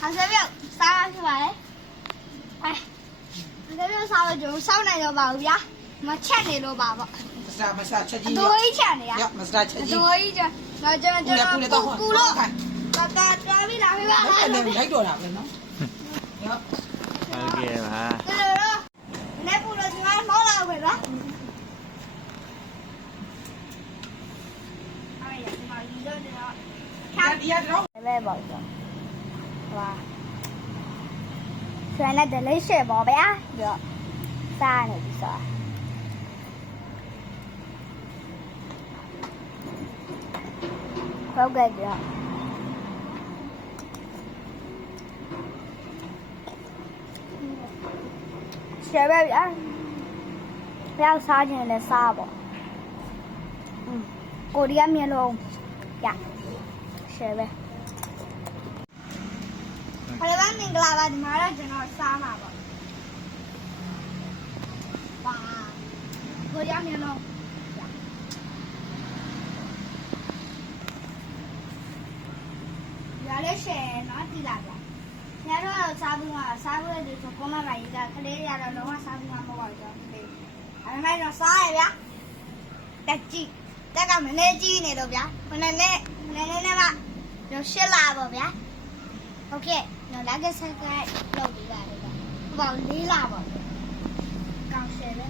好像没有杀出来。哎，好像没有杀了就少那个吧，呀，没钱的了吧吧？မစားချက်ကြီး 多一钱的呀。 မစားချက်ကြီး 多一点，那这ကူလေတော့ 咕噜，这边哪边 အဲ့ဒါ 来？ လိုက်တော့တာပဲနော် ဟုတ်ကဲ့ပါ 对了，那咕噜就俺猫老回了。哎呀，妈，一个这样。 ဒီကတော့ ပဲပေါ့ဆိုဟွာဆွဲနဲ့ delicious ပေါ့ဗျာပြီးတော့စားနေပြီဆိုတာဟုတ်ကဲ့ကြောရှယ်ပဲဗျာဘယ်စားခြင်းလဲစားပေါ့ကိုရီးယားမျိုးလုံးရရှယ်ပဲဟိုလည်းမင်္ဂလာပါဒီမှာတော့ကျွန်တော်စားမှာပေါ့ပါကိုရီးယားမျိုးလုံးရလေးရှယ်နော်တိလာဗျာညတော့စားဘူးမှာစားဘူးလေဆိုကောမမကြီးကကလေးရတော့လုံးဝစားဘူးမှာမဟုတ်ပါဘူးကျွန်တော်အဲ့ဒါတော့စားရဗျာတက်ကြည့်တက်ကမနေကြည့်နေတော့ဗျာခဏနဲ့မှတော့ရှစ်လာပေါ့ဗျာโอเคနော်လာခဲ့ဆက်ခဲ့လောက်ပြီးပါတယ်ဗျာဟိုပေါင်း၄လာပေါ့ကောင်းရှယ်ပဲ